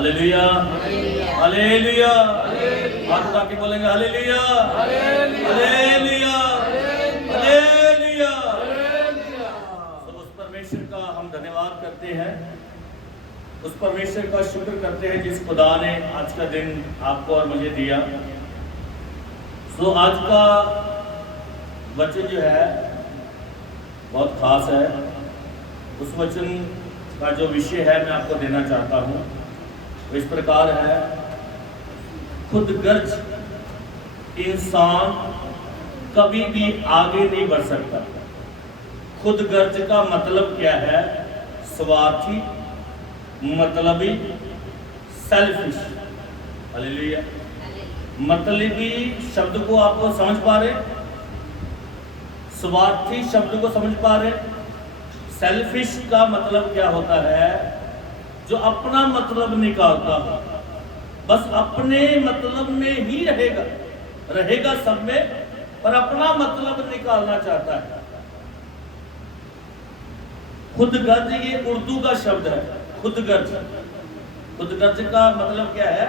Hallelujah, hallelujah. हाथ उठा के बोलेंगे हालेलुया, हालेलुया, हालेलुया। तो उस परमेश्वर का हम धन्यवाद करते हैं, उस परमेश्वर का शुक्र करते हैं जिस खुदा ने आज का दिन आपको और मुझे दिया। तो आज का वचन जो है बहुत खास है। उस वचन का जो विषय है मैं आपको देना चाहता हूँ, वो इस प्रकार है, खुदगर्ज इंसान कभी भी आगे नहीं बढ़ सकता। खुदगर्ज का मतलब क्या है? स्वार्थी, मतलबी, सेल्फिश। हालेलुया। मतलबी शब्द को आपको समझ पा रहे? स्वार्थी शब्द को समझ पा रहे? सेल्फिश का मतलब क्या होता है? जो अपना मतलब निकालता हो, बस अपने मतलब में ही रहेगा सब में, पर अपना मतलब निकालना चाहता है। खुदगर्ज ये उर्दू का शब्द है। खुदगर्ज का मतलब क्या है?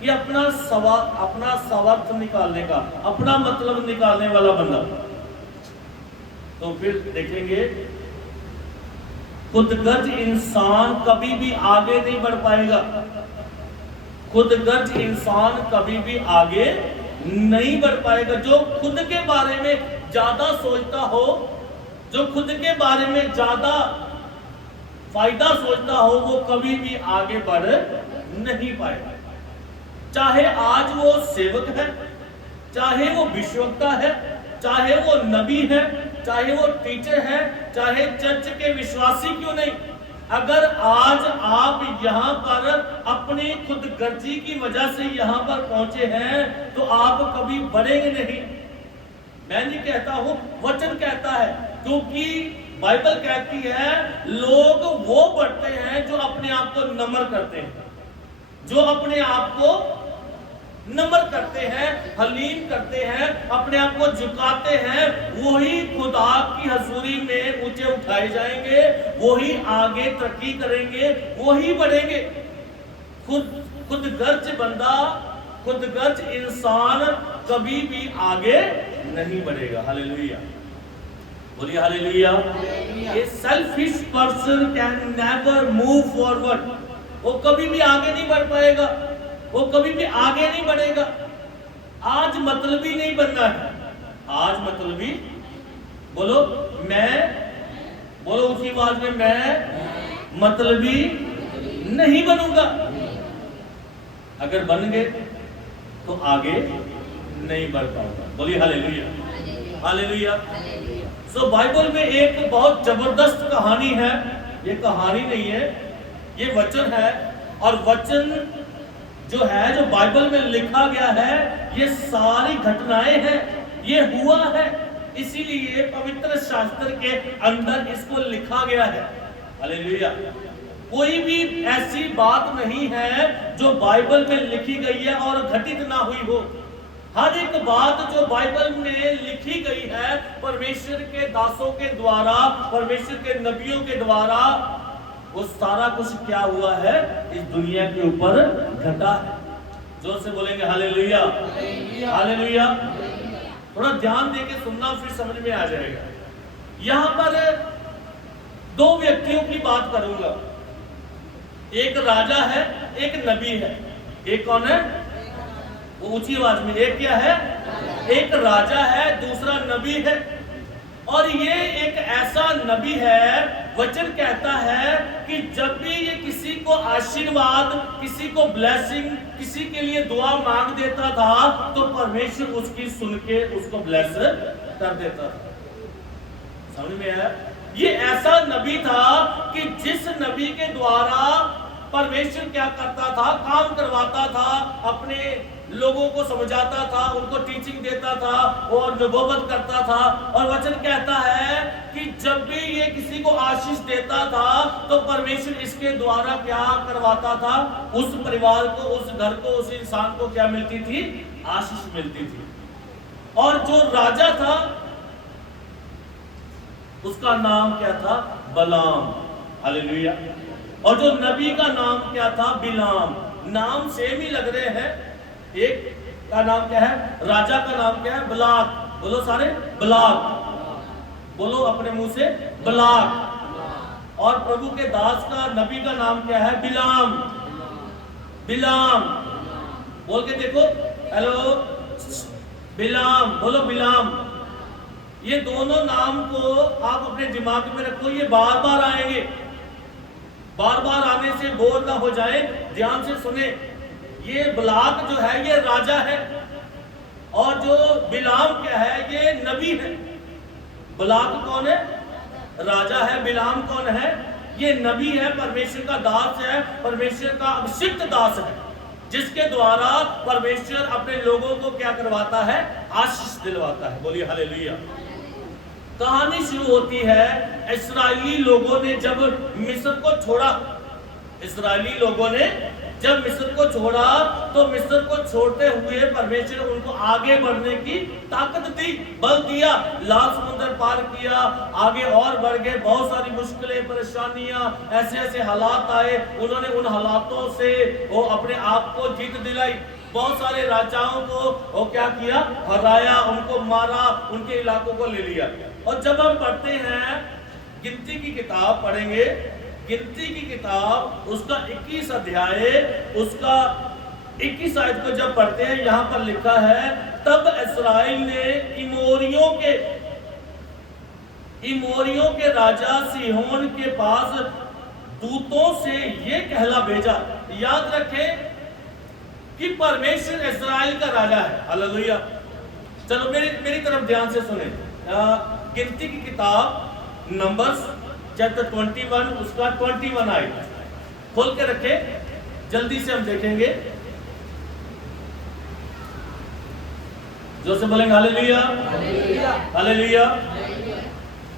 कि अपना स्वार्थ निकालने का, अपना मतलब निकालने वाला बंदा। तो फिर देखेंगे, खुदगर्ज इंसान कभी भी आगे नहीं बढ़ पाएगा। खुदगर्ज इंसान कभी भी आगे नहीं बढ़ पाएगा। जो खुद के बारे में ज्यादा सोचता हो, जो खुद के बारे में ज्यादा फायदा सोचता हो, वो कभी भी आगे बढ़ नहीं पाएगा। चाहे आज वो सेवक है, चाहे वो विश्ववक्ता है, चाहे वो नबी है, चाहे वो टीचर है, चाहे चर्च के विश्वासी क्यों नहीं, अगर आज आप यहाँ पर अपनी खुदगर्जी की वजह से यहाँ पर पहुंचे हैं, तो आप कभी बढ़ेंगे नहीं। मैं नहीं कहता हूं, वचन कहता है, क्योंकि बाइबल कहती है लोग वो बढ़ते हैं जो अपने आप को नम्र करते हैं, जो अपने आप को नम्र करते हैं, हलीम करते हैं, अपने आप को झुकाते हैं, वही खुदा की हजूरी में ऊंचे उठाए जाएंगे, वही आगे तरक्की करेंगे, वही बढ़ेंगे। खुदगर्ज बंदा, खुदगर्ज इंसान कभी भी आगे नहीं बढ़ेगा। हालेलुया, बोलिए hallelujah. A selfish person can never move forward. वो कभी भी आगे नहीं बढ़ पाएगा, वो कभी भी आगे नहीं बढ़ेगा। आज मतलबी नहीं बनना है। आज मतलबी बोलो, मैं बोलो उसी आवाज में, मैं मतलबी नहीं बनूंगा। अगर बन गए तो आगे नहीं बढ़ पाऊंगा। बोलिए हालेलुया, हालेलुया। सो बाइबल में एक बहुत जबरदस्त कहानी है। ये कहानी नहीं है, ये वचन है। और वचन जो है, जो बाइबल में लिखा गया है, ये सारी घटनाएं हैं, ये हुआ है, इसीलिए पवित्र शास्त्र के अंदर इसको लिखा गया है। हालेलुया। कोई भी ऐसी बात नहीं है जो बाइबल में लिखी गई है और घटित ना हुई हो। हर एक बात जो बाइबल में लिखी गई है, परमेश्वर के दासों के द्वारा, परमेश्वर के नबियों के द्वारा, वो सारा कुछ क्या हुआ है, इस दुनिया के ऊपर घटा है। जोर से बोलेंगे हालेलुया, हालेलुया। थोड़ा ध्यान देके सुनना, फिर समझ में आ जाएगा। यहां पर दो व्यक्तियों की बात करूंगा। एक राजा है, एक नबी है। एक कौन है? वो ऊंची आवाज में, एक क्या है? एक राजा है, दूसरा नबी है। और ये एक ऐसा नबी है, वचन कहता है कि जब भी ये किसी को आशीर्वाद, किसी को ब्लेसिंग, किसी के लिए दुआ मांग देता था, तो परमेश्वर उसकी सुन के उसको ब्लेस कर देता था। समझ में आया? ये ऐसा नबी था कि जिस नबी के द्वारा परमेश्वर क्या करता था, काम करवाता था, अपने लोगों को समझाता था, उनको टीचिंग देता था और नबूवत करता था। और वचन कहता है कि जब भी ये किसी को आशीष देता था, तो परमेश्वर इसके द्वारा क्या करवाता था, उस परिवार को, उस घर को, उस इंसान को क्या मिलती थी? आशीष मिलती थी। और जो राजा था उसका नाम क्या था? बलाम। हालेलुया। और जो नबी का नाम क्या था? बिलाम। नाम सेम ही लग रहे हैं। एक का नाम क्या है? राजा का नाम क्या है? बलाक। बोलो सारे, बलाक। बोलो अपने मुंह से, बलाक। और प्रभु के दास का, नबी का नाम क्या है? बिलाम। बिलाम बोल के देखो, हेलो, बिलाम, बोलो बिलाम। ये दोनों नाम को आप अपने दिमाग में रखो, ये बार बार आएंगे। बार बार आने से बोर ना हो जाए, ध्यान से सुने। ये बलाक जो है ये राजा है, और जो बिलाम क्या है? ये नबी है। बलाक कौन है? राजा है। बिलाम कौन है? ये नबी है, परमेश्वर का दास है, परमेश्वर का अभिषिक्त दास है, जिसके द्वारा परमेश्वर अपने लोगों को क्या करवाता है? आशीष दिलवाता है। बोलिए हालेलुया। कहानी शुरू होती है, इस्राएली लोगों ने जब मिस्र को छोड़ा। इस्राएली लोगों ने जब मिस्र को छोड़ा, तो मिस्र को छोड़ते हुए परमेश्वर उनको आगे बढ़ने की ताकत दी, बल दिया। लाल समुद्र पार किया, आगे और बढ़ गए। बहुत सारी मुश्किलें, परेशानियां, ऐसे ऐसे हालात आए, उन्होंने उन हालातों से वो अपने आप को जीत दिलाई। बहुत सारे राजाओं को वो क्या किया? हराया, उनको मारा, उनके इलाकों को ले लिया। और जब हम पढ़ते हैं, गिनती की किताब पढ़ेंगे, गिनती की किताब उसका 21 अध्याय, उसका 21 आयत को जब पढ़ते हैं, यहां पर लिखा है, तब इस्राएल ने इमोरियों के राजा सीहोन के पास दूतों से ये कहला भेजा। याद रखें कि परमेश्वर इस्राएल का राजा है। हालेलुया। चलो मेरी तरफ ध्यान से सुने। गिनती की किताब नंबर्स चैप्टर 21, उसका 21 आयत खोल के रखे, जल्दी से हम देखेंगे। जो से बोलेंगे हालेलुया, हालेलुया।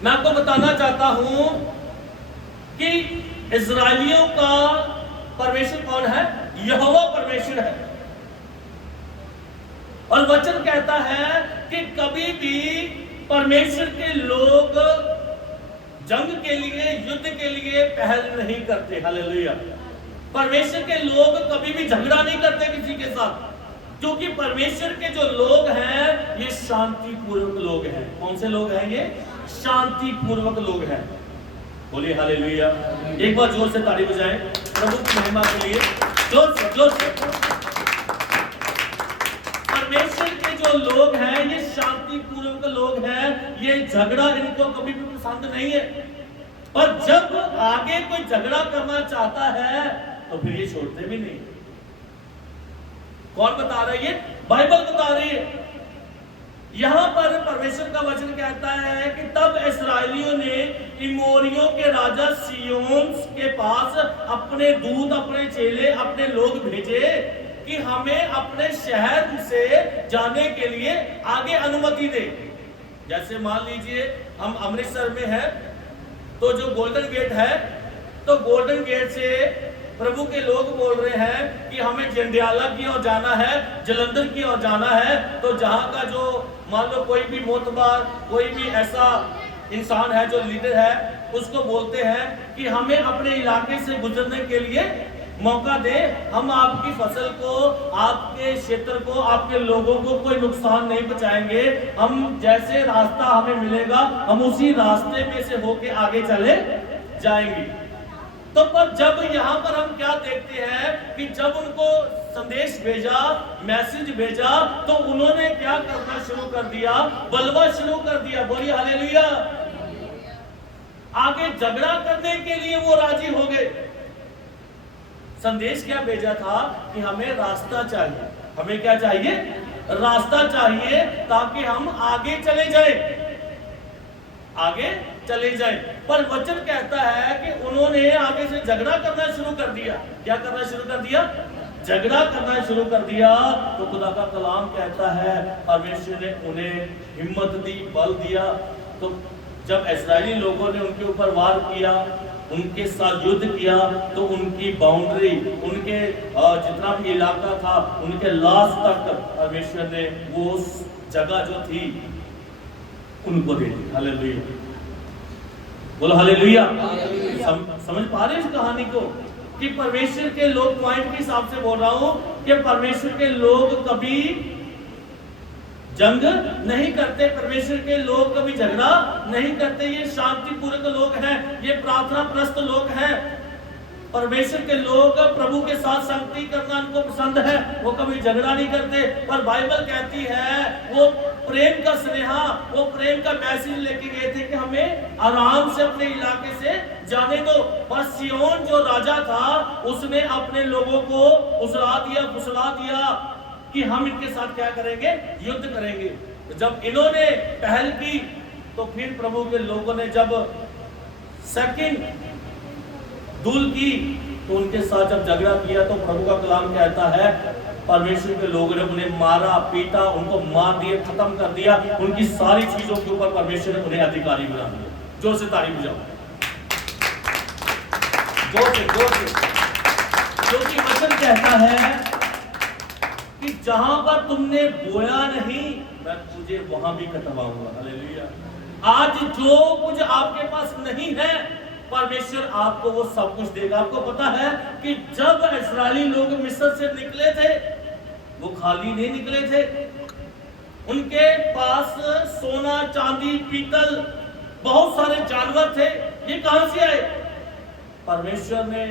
मैं आपको बताना चाहता हूं कि इस्राएलियों का परमेश्वर कौन है? यहोवा परमेश्वर है। और वचन कहता है कि कभी भी परमेश्वर के लोग जंग के लिए, युद्ध के लिए पहल नहीं करते। हालेलुया। परमेश्वर के लोग कभी भी झगड़ा नहीं करते किसी के साथ, क्योंकि परमेश्वर के जो लोग हैं ये शांति पूर्वक लोग हैं। कौन से लोग हैं? ये शांति पूर्वक लोग हैं। बोलिए हालेलुया। एक बार जोर से ताली बजाएं प्रभु की महिमा के लिए, जोर से, जोर से। परमेश्वर के जो लोग हैं ये शांति पूर्वक लोग हैं, ये झगड़ा इनको कभी भी पसंद नहीं है। पर जब आगे कोई झगड़ा करना चाहता है तो फिर ये छोड़ते भी नहीं। कौन बता रहा है? ये बाइबल बता रही है। यहां पर परमेश्वर का वचन कहता है कि तब इस्राएलियों ने इमोरियों के राजा सीहोन के पास अपने दूत, अपने चेले, अपने लोग भेजे कि हमें अपने शहर से जाने के लिए आगे अनुमति दे। जैसे मान लीजिए हम अमृतसर में हैं, तो जो गोल्डन गेट है, तो गोल्डन गेट से प्रभु के लोग बोल रहे हैं कि हमें जंडियाला की ओर जाना है, जलंधर की ओर जाना है। तो जहां का जो मान लो कोई भी मोतबार, कोई भी ऐसा इंसान है जो लीडर है, उसको बोलते हैं कि हमें अपने इलाके से गुजरने के लिए मौका दे, हम आपकी फसल को, आपके क्षेत्र को, आपके लोगों को कोई नुकसान नहीं पहुंचाएंगे। हम जैसे रास्ता हमें मिलेगा हम उसी रास्ते में से होके आगे चले जाएंगे। तो पर जब यहाँ पर हम क्या देखते हैं कि जब उनको संदेश भेजा, मैसेज भेजा, तो उन्होंने क्या करना शुरू कर दिया? बलवा शुरू कर दिया। बोलिए हालेलुया। आगे झगड़ा करने के लिए वो राजी हो गए। संदेश क्या भेजा था कि हमें रास्ता चाहिए। हमें क्या चाहिए? रास्ता चाहिए, ताकि हम आगे चले जाए, आगे चले जाए। पर वचन कहता है कि उन्होंने आगे से झगड़ा करना शुरू कर दिया। क्या करना शुरू कर दिया? झगड़ा करना शुरू कर दिया। तो खुदा का कलाम कहता है परमेश्वर ने उन्हें हिम्मत दी, बल दिया। तो जब इस्राएली लोगों ने उनके ऊपर वार किया, उनके साथ युद्ध किया, तो उनकी बाउंड्री, उनके जितना भी इलाका था, उनके लास्ट तक परमेश्वर ने वो जगह जो थी उनको दे दी। हालेलुया। बोलो हालेलुया। समझ पा रहे इस कहानी को कि परमेश्वर के लोग, पॉइंट के हिसाब से बोल रहा हूं कि परमेश्वर के लोग कभी जंग नहीं करते, परमेश्वर के लोग कभी झगड़ा नहीं करते, ये शांतिपूर्वक लोग हैं, ये प्रार्थना प्रस्त लोग हैं। परमेश्वर के लोग प्रभु के साथ संगति करना उनको पसंद है, वो कभी झगड़ा नहीं करते। पर बाइबल कहती है वो प्रेम का स्नेहा, वो प्रेम का मैसेज लेके गए थे कि हमें आराम से अपने इलाके से जाने दो। पर सियोन जो राजा था उसने अपने लोगों को उसला दिया, फुसला दिया कि हम इनके साथ क्या करेंगे, युद्ध करेंगे। तो जब इन्होंने पहल की तो फिर प्रभु के लोगों ने जब सेकंड दूल की तो उनके साथ जब झगड़ा किया तो प्रभु का कलाम कहता है परमेश्वर के लोगों ने उन्हें मारा, पीटा, उनको मार दिए, खत्म कर दिया। उनकी सारी चीजों के ऊपर परमेश्वर ने उन्हें अधिकारी बना दिया। जोर से तारीफ बजाओ, जोर से। क्योंकि वचन कहता है कि जहां पर तुमने बोया नहीं मैं तुझे वहां भी कटवाऊंगा। हालेलुया। आज जो कुछ आपके पास नहीं है परमेश्वर आपको वो सब कुछ देगा। आपको पता है कि जब इस्राएली लोग मिस्र से निकले थे वो खाली नहीं निकले थे, उनके पास सोना, चांदी, पीतल, बहुत सारे जानवर थे। ये कहां से आए? परमेश्वर ने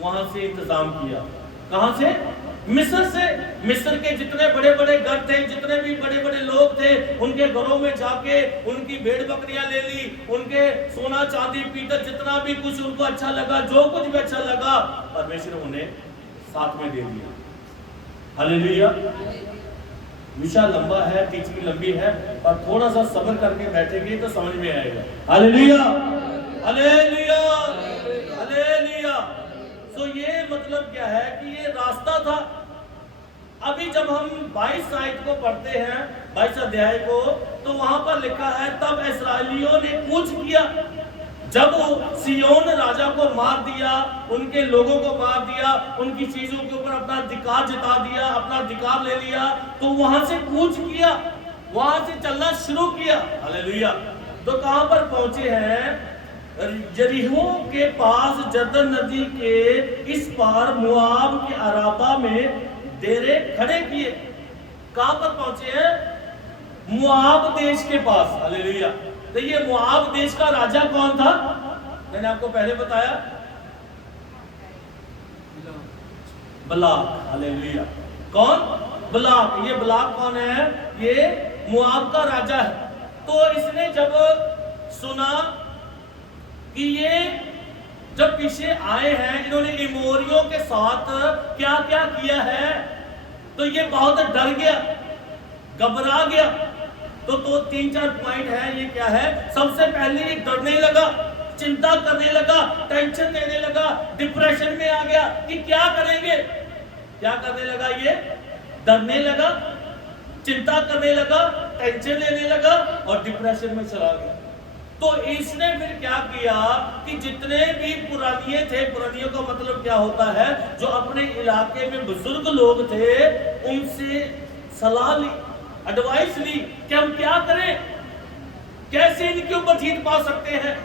वहां से इंतजाम किया। कहां से? मिस्र से। मिस्र के जितने बड़े बड़े घर थे, जितने भी बड़े बड़े लोग थे, उनके घरों में जाके उनकी भेड़ बकरियां ले ली, उनके सोना, चांदी, पीतल, जितना भी कुछ उनको अच्छा लगा, जो कुछ भी अच्छा लगा परमेश्वर उन्हें साथ में दे दिया। हालेलुया। विषय लंबा है, टीचिंग लंबी है, पर थोड़ा सा सब्र करके बैठेंगे तो समझ में आएगा। Hallelujah, hallelujah, hallelujah. तो ये मतलब क्या है कि ये रास्ता था। अभी जब हम 22 आयत को पढ़ते हैं, 22 अध्याय को, तो वहां पर लिखा है तब इस्राएलियों ने कूच किया। जब सियोन राजा को मार दिया, उनके लोगों को मार दिया, उनकी चीजों के ऊपर अपना अधिकार जता दिया, अपना अधिकार ले लिया, तो वहां से कूच किया, वहां से चलना शुरू किया। हालेलुया। तो कहां पर पहुंचे हैं? यरीहो के पास जर्दन नदी के इस पार मुआब के अराबा में डेरे खड़े किए। कहां पर पहुंचे हैं? मुआब देश के पास। हालेलुया। तो ये मुआब देश का राजा कौन था? मैंने आपको पहले बताया, बलाक। हालेलुया। कौन? बलाक। ये बलाक कौन है? ये मुआब का राजा है। तो इसने जब सुना कि ये जब पीछे आए हैं, इन्होंने इमोरियों के साथ क्या क्या किया है, तो ये बहुत डर गया, घबरा गया। तो 3-4 पॉइंट है। ये क्या है? सबसे पहले ये डरने लगा, चिंता करने लगा, टेंशन लेने लगा, डिप्रेशन में आ गया कि क्या करेंगे। क्या करने लगा? ये डरने लगा, चिंता करने लगा, टेंशन लेने लगा और डिप्रेशन में चला गया। तो इसने फिर क्या किया कि जितने भी पुरानिये थे, पुरानियों का मतलब क्या होता है, जो अपने इलाके में बुजुर्ग लोग थे, उनसे सलाह ली, एडवाइस ली कि हम क्या करें, कैसे इनके ऊपर जीत पा सकते हैं,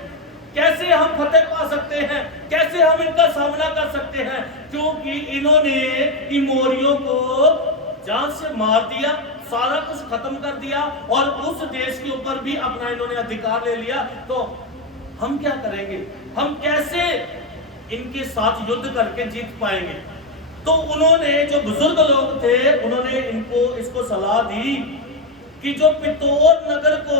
कैसे हम फतेह पा सकते हैं, कैसे हम इनका सामना कर सकते हैं। क्योंकि इन्होंने इमोरियों को जान से मार दिया, सारा कुछ खत्म कर दिया और उस देश के ऊपर भी अपना इन्होंने अधिकार ले लिया। तो हम क्या करेंगे, हम कैसे इनके साथ युद्ध करके जीत पाएंगे। तो उन्होंने, जो बुजुर्ग लोग थे, उन्होंने इनको इसको सलाह दी कि जो पितोर नगर को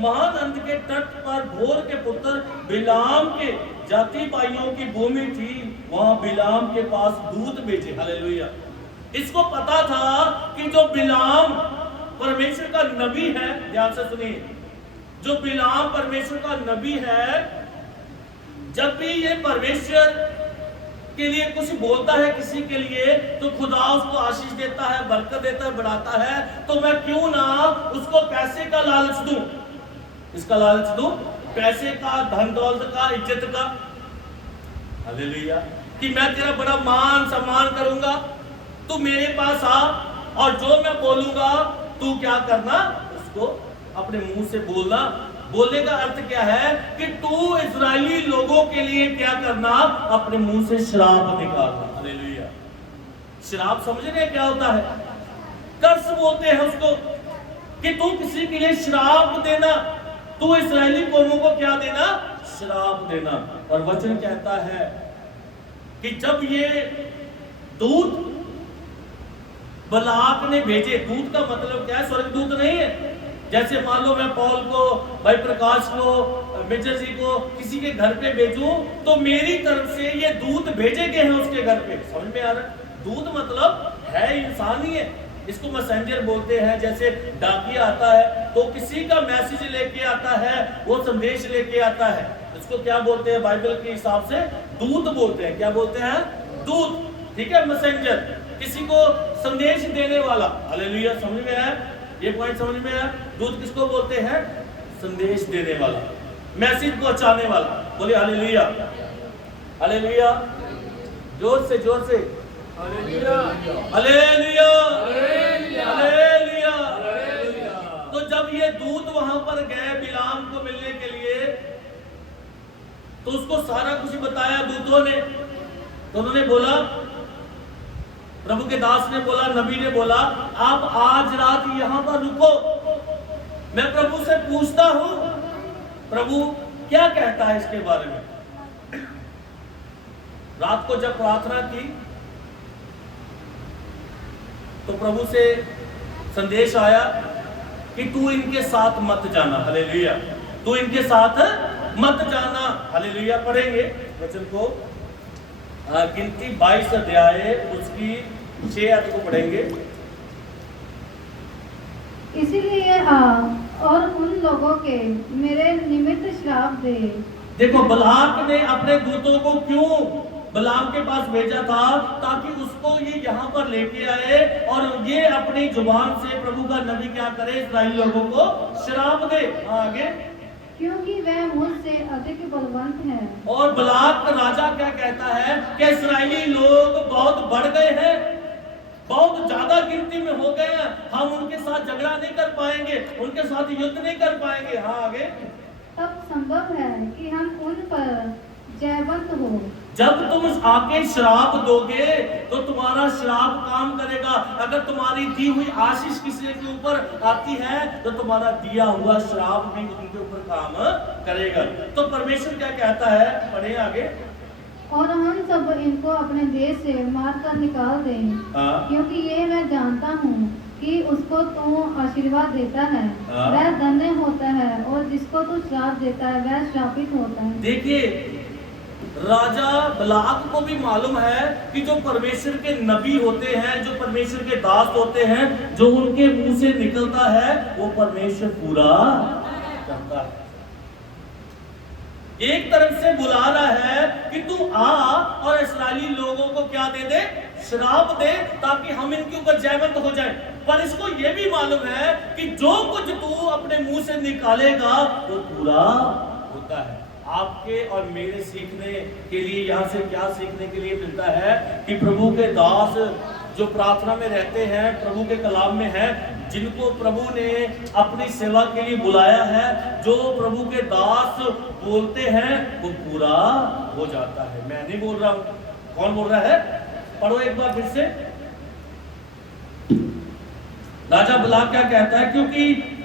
महानंद के तट पर भोर के पुत्र बिलाम के जाति भाइयों की भूमि थी, वहां बिलाम के पास दूत भेजे। हालेलुया। इसको पता था कि जो बिलाम परमेश्वर का नबी है, ध्यान से सुनिए, जो बिलाम परमेश्वर का नबी है, जब भी ये परमेश्वर के लिए कुछ बोलता है किसी के लिए, तो खुदा उसको आशीष देता है, बरकत देता है, बढ़ाता है। तो मैं क्यों ना उसको पैसे का लालच दूं, इसका लालच दूं, पैसे का, धन दौलत का, इज्जत का। हालेलुया। कि मैं तेरा बड़ा मान सम्मान करूंगा, तू मेरे पास आ और जो मैं बोलूंगा तू क्या करना, उसको अपने मुंह से बोलना, बोलने का अर्थ क्या है कि तू इजरायली लोगों के लिए क्या करना, अपने मुंह से श्राप निकालना। हालेलुया। श्राप समझ रहे क्या होता है? कर्स बोलते हैं उसको, कि तू किसी के लिए श्राप देना, तू इस्राएली कौमों को क्या देना, श्राप देना। और वचन कहता है कि जब ये दूत बलाक ने भेजे, दूत का मतलब क्या है? स्वर्गदूत नहीं है। जैसे मान लो मैं पॉल को, भाई प्रकाश को, मेजर जी को किसी के घर पे भेजूं, तो मेरी तरफ से ये दूत भेजे गए हैं उसके घर पे। समझ में आ रहा है? दूत मतलब है इंसान ही है, इसको मैसेंजर बोलते हैं। जैसे डाकिया आता है तो किसी का मैसेज लेके आता है, वो संदेश लेके आता है, इसको क्या बोलते हैं? बाइबल के हिसाब से दूत बोलते हैं। क्या बोलते हैं? दूत। ठीक है, मैसेंजर, किसी को संदेश देने वाला। हालेलुया। समझ में आया? ये पॉइंट समझ में आया? दूत किसको बोलते हैं? संदेश देने वाला, मैसेज पहुंचाने वाला। बोलिए हालेलुया। हालेलुया। जोर से, जोर से हालेलुया, हालेलुया, हालेलुया। तो जब ये दूत वहां पर गए बिलाम को मिलने के लिए, तो उसको सारा कुछ बताया दूतों ने। तो उन्होंने बोला, प्रभु के दास ने बोला, नबी ने बोला, आप आज रात यहां पर रुको, मैं प्रभु से पूछता हूं प्रभु क्या कहता है इसके बारे में। रात को जब प्रार्थना की तो प्रभु से संदेश आया कि तू इनके साथ मत जाना। हालेलुया। तू इनके साथ मत जाना। हालेलुया। पढ़ेंगे वचन को, गिनती 22 अध्याय उसकी 6 आयत को पढ़ेंगे। इसीलिए आ और उन लोगों के मेरे निमित्त श्राप दे। देखो बलाक ने अपने दूतों को क्यों बलाम के पास भेजा था? ताकि उसको ये यहाँ पर लेके आए और ये अपनी जुबान से प्रभु का नबी क्या करे, इस्राएली लोगों को श्राप दे। आगे, क्योंकि वह मुझसे अधिक बलवंत है। और बलाक राजा क्या कहता है कि इस्राएली लोग बहुत बढ़ गए हैं, बहुत ज्यादा गिनती में हो गए हैं, हम उनके साथ झगड़ा नहीं कर पाएंगे, उनके साथ युद्ध नहीं कर पाएंगे। हाँ आगे, तब संभव है कि हम उन पर जयवंत हो। जब तुम आके श्राप दोगे तो तुम्हारा श्राप काम करेगा। अगर तुम्हारी दी हुई आशीष किसी के ऊपर आती है तो तुम्हारा दिया हुआ श्राप भी उनके ऊपर काम करेगा। तो परमेश्वर क्या कहता है, पढ़े आगे। और हम सब इनको अपने देश से मार कर निकाल दें, क्योंकि ये मैं जानता हूँ कि उसको तू आशीर्वाद देता है वह धन्य होता है, और जिसको तू श्राप देता है वह श्रापित होता है। देखिए राजा बलाक को भी मालूम है कि जो परमेश्वर के नबी होते हैं, जो परमेश्वर के दास होते हैं, जो उनके मुंह से निकलता है वो परमेश्वर पूरा करता है। एक तरफ से बुला रहा है कि तू आ और इस्राएली लोगों को क्या दे दे, श्राप दे, ताकि हम इनके ऊपर जयवंत हो जाए। पर इसको यह भी मालूम है कि जो कुछ तू अपने मुंह से निकालेगा वो पूरा होता है। आपके और मेरे सीखने के लिए यहाँ से क्या सीखने के लिए मिलता है कि प्रभु के दास जो प्रार्थना में रहते हैं, प्रभु के कलाम में है, जिनको प्रभु ने अपनी सेवा के लिए बुलाया है, जो प्रभु के दास बोलते हैं वो पूरा हो जाता है। मैं नहीं बोल रहा हूँ, कौन बोल रहा है? पढ़ो एक बार फिर से। राजा बलाक क्या कहता है, क्योंकि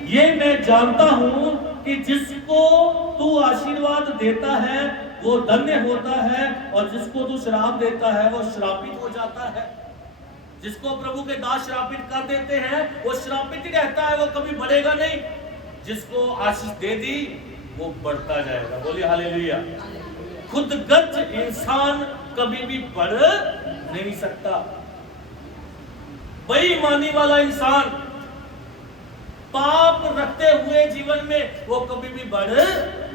ये मैं जानता हूं कि जिसको तू आशीर्वाद देता है वो धन्य होता है, और जिसको तू श्राप देता है वो श्रापित हो जाता है। जिसको प्रभु के दास श्रापित कर देते हैं वो श्रापित ही रहता है, वो कभी बढ़ेगा नहीं। जिसको आशीष दे दी वो बढ़ता जाएगा। बोलिए हालेलुया। खुदगर्ज इंसान कभी भी बढ़ नहीं सकता। बेईमानी वाला इंसान पाप रखते हुए जीवन में वो कभी भी बढ़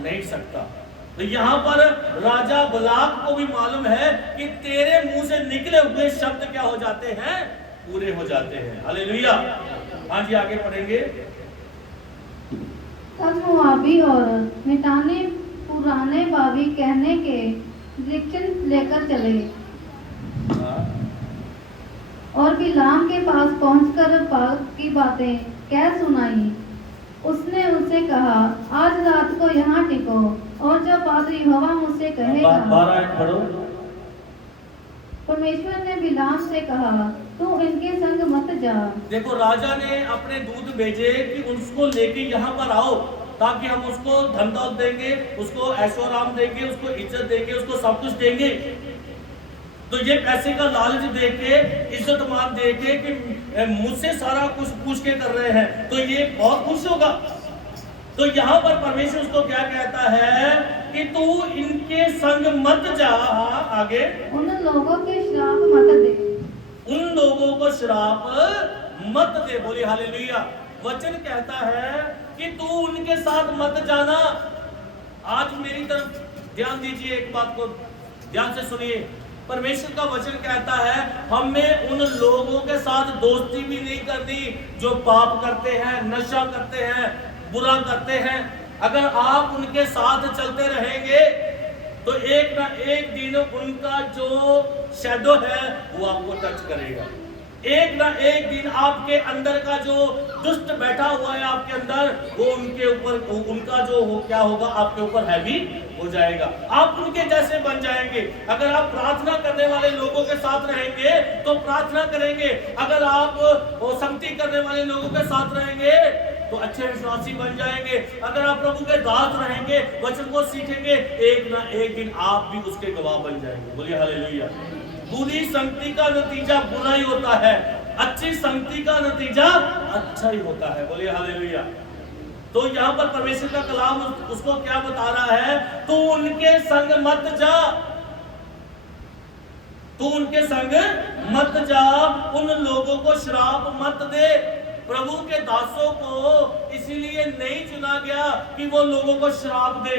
नहीं सकता। तो यहाँ पर राजा बलाक को भी मालूम है कि तेरे मुंह से निकले हुए शब्द क्या हो जाते हैं, पूरे हो जाते हैं। हालेलुया। हाँ जी आगे पढ़ेंगे। तब मोआबी और मिटाने पुराने बाबी कहने के वृक्ष लेकर चले, और बिलाम के पास पहुंचकर पाप की बातें कह सुनाई। उसने उनसे कहा, आज रात को यहाँ टिको, और जो बात यहोवा मुझसे कहेगा। 12 पढ़ो। परमेश्वर ने बिलाम से कहा, तू इनके संग मत जा। देखो, राजा ने अपने दूत भेजे कि उसको लेके यहाँ पर आओ, ताकि हम उसको धन दौलत देंगे, उसको ऐशो आराम देंगे, उसको इज्जत देंगे, उसको सब कुछ देंगे। तो ये पैसे का लालच देके, इज्जत मान देके कि मुझसे सारा कुछ पूछ के कर रहे हैं, तो ये बहुत खुश होगा। तो यहाँ पर परमेश्वर उसको क्या कहता है कि तू इनके संग मत जा। आगे, उन लोगों के श्राप मत दे। उन लोगों को श्राप मत दे। बोली हालेलुया। वचन कहता है कि तू उनके साथ मत जाना। आज मेरी तरफ ध्यान दीजिए, एक बात को ध्यान से सुनिए। परमेश्वर का वचन कहता है हमें उन लोगों के साथ दोस्ती भी नहीं करनी जो पाप करते हैं, नशा करते हैं, बुरा करते हैं। अगर आप उनके साथ चलते रहेंगे तो एक ना एक दिन उनका जो शैडो है वो आपको टच करेगा। एक ना एक दिन आपके अंदर का जो दुष्ट बैठा हुआ है आपके अंदर, वो उनके ऊपर, उनका जो हो क्या होगा, आपके ऊपर हैवी हो जाएगा। आप उनके जैसे बन जाएंगे। अगर आप प्रार्थना करने वाले लोगों के साथ रहेंगे तो प्रार्थना करेंगे। अगर आप संगति करने वाले लोगों के साथ रहेंगे तो अच्छे विश्वासी बन जाएंगे। अगर आप प्रभु के दास रहेंगे, वचन को सीखेंगे, एक ना एक दिन आप भी उसके गवाह बन जाएंगे। बोलिए हालेलुया। बुरी संगति का नतीजा बुरा ही होता है, अच्छी संगति का नतीजा अच्छा ही होता है। बोलिए हालेलुया। तो यहाँ पर परमेश्वर का कलाम उसको क्या बता रहा है, तू उनके संग मत जा, तू उनके संग मत जा, उन लोगों को श्राप मत दे। प्रभु के दासों को इसीलिए नहीं चुना गया कि वो लोगों को श्राप दे।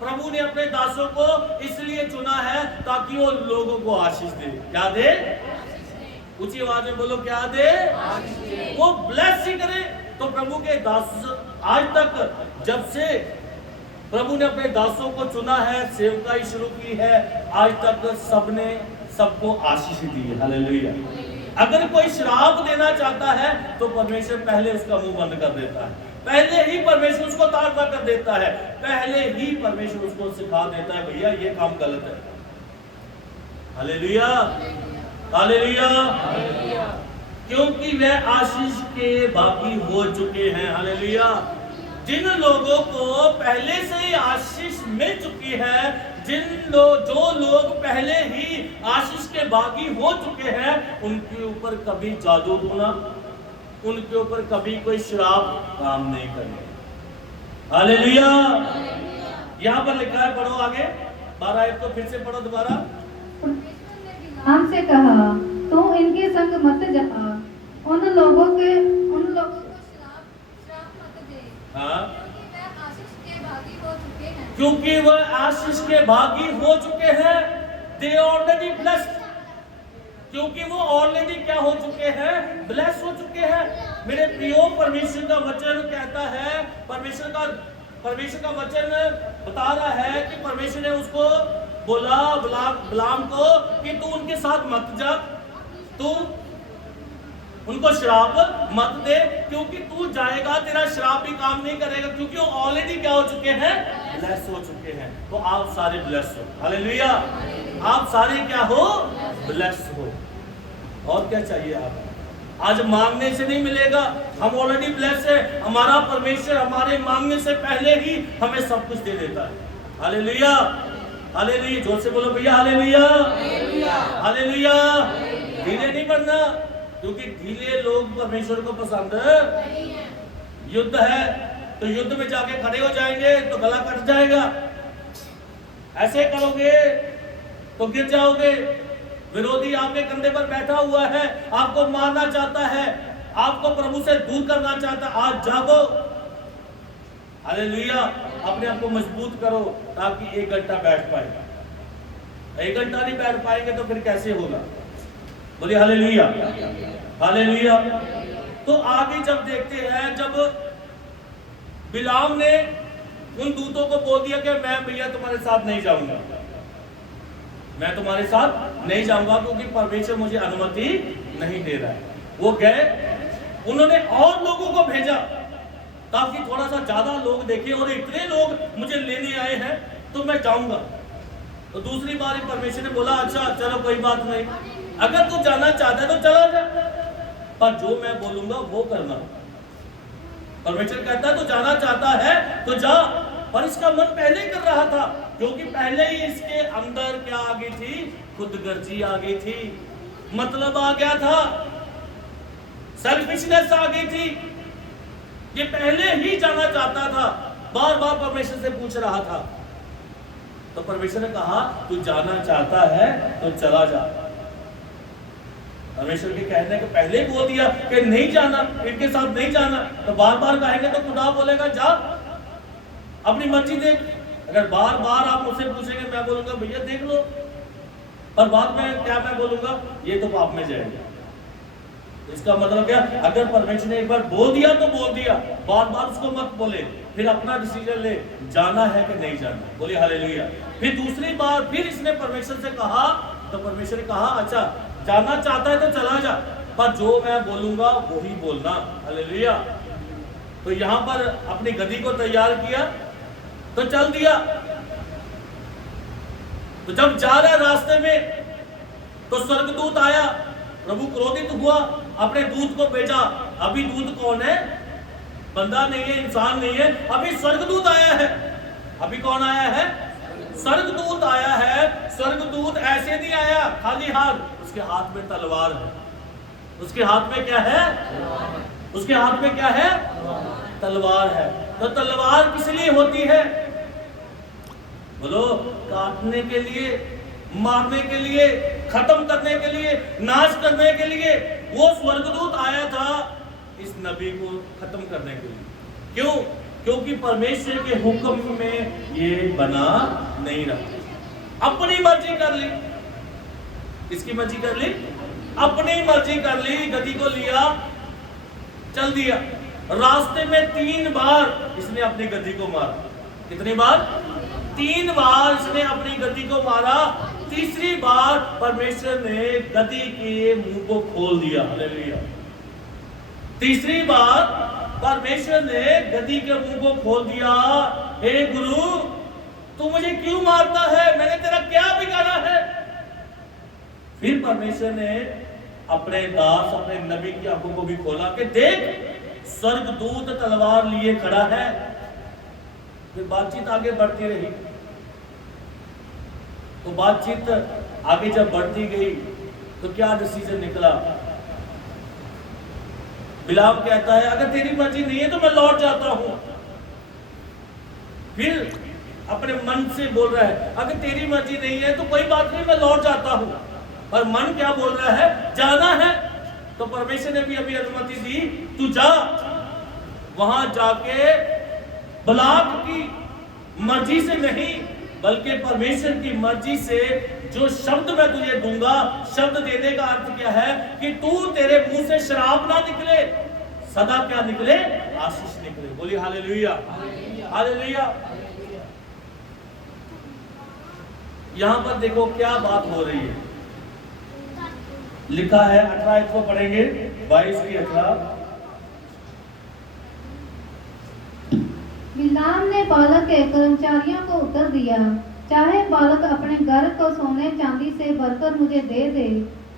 प्रभु ने अपने दासों को इसलिए चुना है ताकि वो लोगों को आशीष दे। क्या दे? ऊंची आवाज में बोलो, क्या दे? वो ब्लेस ही करे। तो प्रभु के दास आज तक, जब से प्रभु ने अपने दासों को चुना है, सेवकाई शुरू की है, आज तक सबने सबको आशीष दी है। हालेलुया। अगर कोई श्राप देना चाहता है तो परमेश्वर पहले उसका मुंह बंद कर देता है, पहले ही परमेश्वर उसको ताड़ना कर देता है, पहले ही परमेश्वर उसको सिखा देता है, भैया ये काम गलत है। Hallelujah, hallelujah. क्योंकि वे आशीष के बाकी हो चुके हैं। हालेलुया। जिन लोगों को पहले से ही आशीष मिल चुकी है, जो लोग पहले ही आशीष के बागी हो चुके हैं, उनके ऊपर कभी जादू टोना, उनके ऊपर कभी कोई श्राप काम नहीं करेगा। हालेलुया। यहाँ पर लिखा है, पढ़ो आगे 12 आयत को फिर से पढ़ो दोबारा। हमसे कहा, तू इनके संग मत जा, उन लोगों को श्राप मत दे। हाँ, क्योंकि वह आशीष के भागी हो चुके हैं। दे ऑलरेडी ब्लेस्ड, क्योंकि वो ऑलरेडी क्या हो चुके हैं? ब्लेस हो चुके हैं। मेरे प्रियो, परमेश्वर का वचन कहता है, परमेश्वर का वचन बता रहा है कि परमेश्वर ने उसको बोला, बिलाम को, कि तू उनके साथ मत जा, तू उनको श्राप मत दे, क्योंकि तू जाएगा तेरा श्राप भी काम नहीं करेगा, क्योंकि वो ऑलरेडी क्या हो चुके हैं? ब्लेस हो चुके हैं। तो आप सारे ब्लेस हो। हालेलुया। आप सारे क्या हो? ब्लेस हो। और क्या चाहिए आपको? आज मांगने से नहीं मिलेगा, हम ऑलरेडी ब्लेस है। हमारा परमेश्वर हमारे मांगने से पहले ही हमें सब कुछ दे देता है। Hallelujah, hallelujah. जोर से बोलो भैया, हालेलुया, हालेलुया। धीरे नहीं पढ़ना, क्योंकि ढीले लोग परमेश्वर को पसंद नहीं है। युद्ध है तो युद्ध में जाके खड़े हो जाएंगे तो गला कट जाएगा, ऐसे करोगे तो गिर जाओगे। विरोधी आपके कंधे पर बैठा हुआ है, आपको मारना चाहता है, आपको प्रभु से दूर करना चाहता है। आज जागो। हालेलुया। अपने आप को मजबूत करो ताकि 1 घंटा बैठ पाए। 1 घंटा नहीं बैठ पाएंगे तो फिर कैसे होगा? बोलिए हालेलुया, हालेलुया। तो आगे जब देखते हैं, जब बिलाम ने उन दूतों को बोल दिया कि मैं भैया तुम्हारे साथ नहीं जाऊंगा, मैं तुम्हारे साथ नहीं जाऊंगा, क्योंकि परमेश्वर मुझे अनुमति नहीं दे रहा है। वो गए, उन्होंने और लोगों को भेजा ताकि थोड़ा सा ज्यादा लोग देखें और इतने लोग मुझे लेने आए हैं तो मैं जाऊंगा। तो दूसरी बार परमेश्वर ने बोला अच्छा चलो कोई बात नहीं, अगर तू जाना चाहता है तो चला जा, पर जो मैं बोलूंगा वो करना। परमेश्वर कहता है तू जाना चाहता है तो जा, पर इसका मन पहले ही कर रहा था, क्योंकि पहले ही इसके अंदर क्या आ गई थी, खुदगर्जी आ गई थी, मतलब आ गया था, सेल्फिशनेस आ गई थी। ये पहले ही जाना चाहता था, बार बार परमेश्वर से पूछ रहा था। तो परमेश्वर ने कहा तू जाना चाहता है तो चला जा। परमेश्वर के कहने के पहले बोल दिया कि नहीं जाना, इनके साथ नहीं जाना, तो बार बार कहेंगे तो खुदा बोलेगा जा अपनी मर्जी देख। अगर बार बार आप मुझसे पूछेंगे मैं बोलूंगा भैया देख लो, और बाद में क्या मैं बोलूंगा ये तो पाप में जाएगा। इसका मतलब क्या, अगर परमेश्वर ने एक बार बोल दिया तो बोल दिया, बार बार उसको मत बोले, फिर अपना डिसीजन ले जाना है कि नहीं जाना। बोलिए हालेलुया। फिर दूसरी बार फिर इसने परमेश्वर से कहा, तो परमेश्वर ने कहा अच्छा जाना चाहता है तो चला जा, पर जो मैं बोलूंगा वही बोलना। हालेलुया। तो यहां पर अपनी गद्दी को तैयार किया तो चल दिया। तो जब जा रहा रास्ते में तो स्वर्गदूत आया, प्रभु क्रोधित हुआ, अपने दूत को भेजा। अभी दूत कौन है, बंदा नहीं है, इंसान नहीं है, अभी स्वर्गदूत आया है। अभी कौन आया है, स्वर्गदूत आया है। स्वर्गदूत ऐसे नहीं आया खाली हाथ, उसके हाथ में तलवार है। उसके हाथ में क्या है, उसके हाथ में क्या है, तलवार है। तो तलवार किस लिए होती है, बोलो, काटने के लिए, मारने के लिए, खत्म करने के लिए, नाश करने के लिए। वो स्वर्गदूत आया था इस नबी को खत्म करने के लिए। क्यों, क्योंकि परमेश्वर के हुक्म में ये बना नहीं रहा, अपनी मर्जी कर ली। किसकी मर्जी कर ली, अपनी मर्जी कर ली। गद्दी को लिया, चल दिया। रास्ते में 3 बार इसने अपनी गद्दी को मारा। कितनी बार, 3 बार इसने अपनी गद्दी को मारा। तीसरी बार परमेश्वर ने गद्दी के मुंह को खोल दिया। हालेलुया। तीसरी बार परमेश्वर ने गद्दी के मुंह को खोल दिया। हे गुरु, तू मुझे क्यों मारता है, मैंने तेरा क्या बिगाड़ा है। फिर परमेश्वर ने अपने दास, अपने नबी की आंखों को भी खोला कि देख स्वर्गदूत तलवार लिए खड़ा है। फिर बातचीत आगे बढ़ती रही। तो बातचीत आगे जब बढ़ती गई तो क्या डिसीजन निकला, बिलाम कहता है अगर तेरी मर्जी नहीं है तो मैं लौट जाता हूं। फिर अपने मन से बोल रहा है अगर तेरी मर्जी नहीं है तो कोई बात नहीं, मैं लौट जाता हूं। और मन क्या बोल रहा है, जाना है। तो परमेश्वर ने भी अभी अनुमति दी, तू जा, वहां जाके बलाक की मर्जी से नहीं बल्कि परमेश्वर की मर्जी से जो शब्द मैं तुझे दूंगा। शब्द देने का अर्थ क्या है कि तू, तेरे मुंह से शराब ना निकले, सदा क्या निकले, आशीष निकले। बोलिए हालेलुया, हालेलुया। यहां पर देखो क्या बात हो रही है, लिखा है 18 को पढ़ेंगे, 22 की 18। बिलाम ने बालक के कर्मचारियों को उत्तर दिया, चाहे बालक अपने घर को सोने चांदी से भरकर मुझे दे दे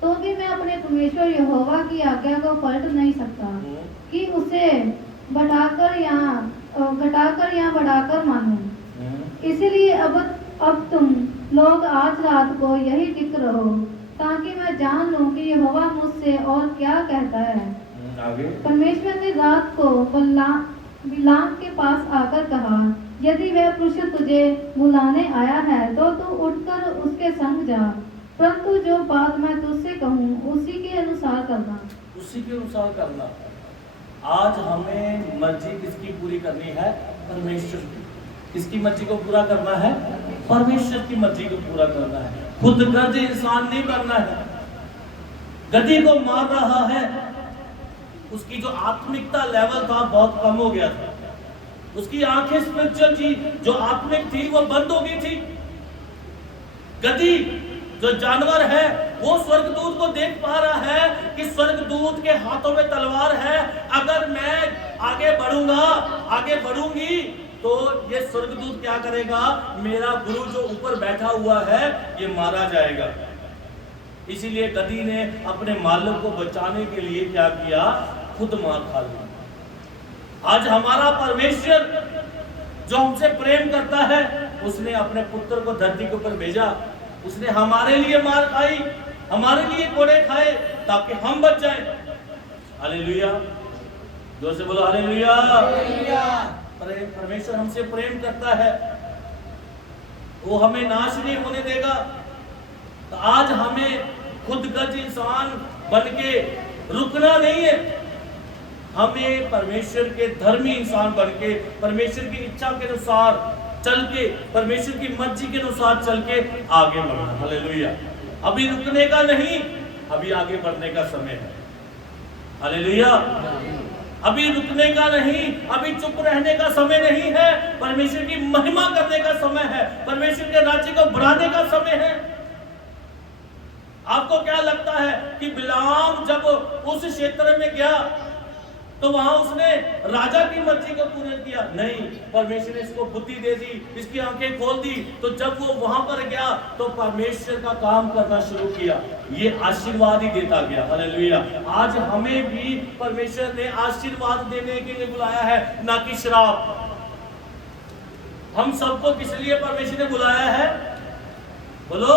तो भी मैं अपने परमेश्वर यहोवा की आज्ञा को पलट नहीं सकता कि उसे बढ़ाकर या बढ़ाकर मानूं। इसलिए अब तुम लोग आज रात को यही टिक रहो ताकि मैं जान लूं कि यहोवा मुझसे और क्या कहता है। परमेश्वर ने रात को बिलाम के पास आकर कहा, यदि वह पुरुष तुझे बुलाने आया है तो तू उठकर उसके संग जा, परंतु जो बात मैं तुझसे कहूँ उसी के अनुसार करना। उसी के अनुसार करना। आज हमें मर्जी किसकी पूरी करनी है, परमेश्वर की। किसकी मर्जी को पूरा करना है, परमेश्वर की मर्जी को पूरा करना है। खुदगर्ज इंसान नहीं बनना है। गद्दी को मार रहा है, उसकी जो आत्मिकता लेवल था बहुत कम हो गया था। उसकी आंखें स्पिरिचुअल थी, जो आत्मिक थी वो बंद हो गई थी। गद्दी जो जानवर है वो स्वर्गदूत को देख पा रहा है कि स्वर्गदूत के हाथों में तलवार है, अगर मैं आगे बढ़ूंगा, आगे बढ़ूंगी, तो ये स्वर्गदूत क्या करेगा, मेरा गुरु जो ऊपर बैठा हुआ है ये मारा जाएगा। इसीलिए गधी ने अपने मालिक को बचाने के लिए क्या किया, खुद मार खा ली। आज हमारा परमेश्वर जो हमसे प्रेम करता है, उसने अपने पुत्र को धरती के ऊपर भेजा, उसने हमारे लिए मार खाई, हमारे लिए कोड़े खाए, ताकि हम बच जाएं। हालेलुया, जोर से बोलो हालेलुया। परमेश्वर हमसे प्रेम करता है, वो हमें नाश नहीं होने देगा। तो आज हमें खुदगर्ज इंसान बनके रुकना नहीं है, हमें परमेश्वर के धर्मी इंसान बनके, परमेश्वर की इच्छा के अनुसार चल के, परमेश्वर की मर्जी के अनुसार चल के आगे बढ़ना। हालेलुया। अभी रुकने का नहीं, अभी आगे बढ़ने का समय है। हालेलुया। अभी रुकने का नहीं, अभी चुप रहने का समय नहीं है, परमेश्वर की महिमा करने का समय है, परमेश्वर के राज्य को बढ़ाने का समय है। आपको क्या लगता है कि बिलाम जब उस क्षेत्र में गया तो वहां उसने राजा की मर्जी को पूर्ण किया? नहीं, परमेश्वर ने इसको बुद्धि दे दी, इसकी आंखें खोल दी। तो जब वो वहां पर गया तो परमेश्वर का काम करना शुरू किया, ये आशीर्वाद ही देता गया। हालेलुया। आज हमें भी परमेश्वर ने आशीर्वाद देने के लिए बुलाया है, ना कि श्राप। हम सबको किस लिए परमेश्वर ने बुलाया है? बोलो,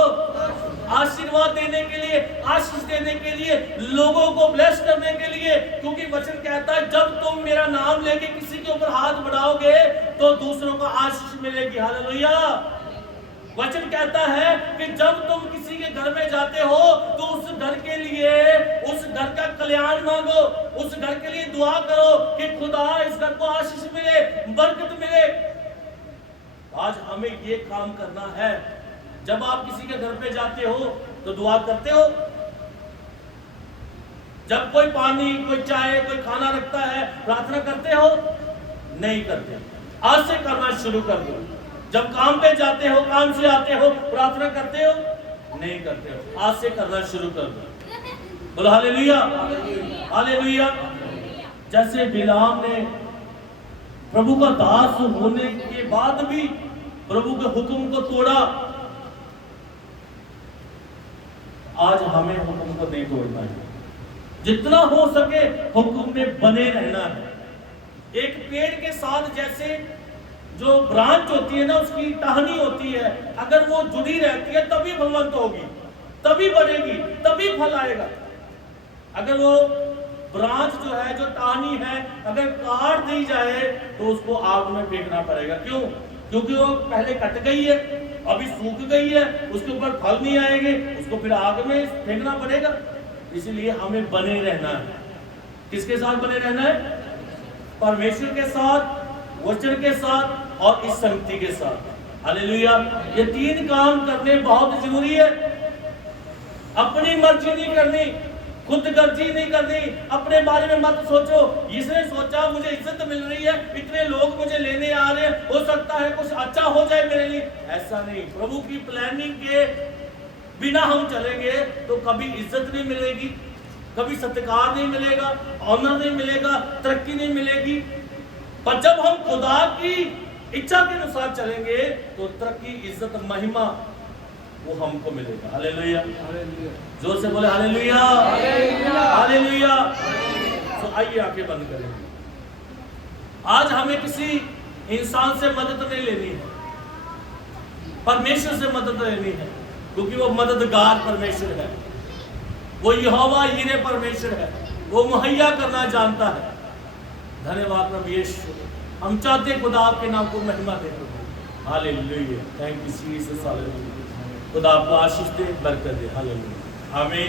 आशीर्वाद देने के लिए, आशीष देने के लिए, लोगों को ब्लेस करने के लिए। क्योंकि वचन कहता है जब तुम मेरा नाम लेके किसी के ऊपर हाथ बढ़ाओगे तो दूसरों को आशीष मिलेगी। हालेलुया। वचन कहता है कि जब तुम किसी के घर में जाते हो तो उस घर के लिए, उस घर का कल्याण मांगो, उस घर के लिए दुआ करो कि खुदा इस घर को आशीष मिले, बरकत मिले। आज हमें ये काम करना है। जब आप किसी के घर पे जाते हो तो दुआ करते हो? जब कोई पानी, कोई चाय, कोई खाना रखता है, प्रार्थना करते हो? नहीं करते। आज से करना शुरू कर दो। जब काम पे जाते हो, काम से आते हो, प्रार्थना करते हो? नहीं करते हो। आज से करना शुरू कर दो। बोलो हालेलुया, हालेलुया। जैसे बिलाम ने प्रभु का दास होने के बाद भी प्रभु के हुक्म को तोड़ा, आज हमें हुक्म को नहीं तोड़ना है। जितना हो सके हुक्म में बने रहना है। एक पेड़ के साथ जैसे जो ब्रांच होती है ना, उसकी टहनी होती है, अगर वो जुड़ी रहती है तभी फलवंत होगी, तभी बढ़ेगी, तभी फल आएगा। अगर वो ब्रांच जो है, जो टहनी है, अगर काट दी जाए तो उसको आग में फेंकना पड़ेगा। क्यों? क्योंकि वो पहले कट गई है, अभी सूख गई है, उसके ऊपर फल नहीं आएंगे, उसको फिर आग में फेंकना पड़ेगा। इसलिए हमें बने रहना है। किसके साथ बने रहना है? परमेश्वर के साथ, वचन के साथ और इस संगति के साथ। हालेलुया। ये तीन काम करने बहुत जरूरी है। अपनी मर्जी नहीं करनी, खुदगर्जी नहीं करनी, अपने बारे में मत सोचो। इसने सोचा मुझे इज्जत मिल रही है, इतने लोग मुझे लेने आ रहे हैं, हो सकता है कुछ अच्छा हो जाए मेरे लिए। ऐसा नहीं। प्रभु की प्लानिंग के बिना हम चलेंगे तो कभी इज्जत नहीं मिलेगी, कभी सत्कार नहीं मिलेगा, ऑनर नहीं मिलेगा, तरक्की नहीं मिलेगी। पर जब हम खुदा की इच्छा के अनुसार चलेंगे तो तरक्की, इज्जत, महिमा वो हमको मिलेगा। हालेलुया। जोर से बोले हालेलुया, हालेलुया। तो आइए आंखें बंद करें। आज हमें किसी इंसान से मदद नहीं लेनी है, परमेश्वर से मदद लेनी है, क्योंकि वो मददगार परमेश्वर है, वो यहोवा यीरे परमेश्वर है, वो मुहैया करना जानता है। धन्यवाद प्रभु यीशु। हम चाहते खुदा आपके नाम को महिमा दे। Hallelujah. Thank you Jesus. Hallelujah. खुदा आपको आशीष दे, बरकत दे। हालेलुया। आमीन।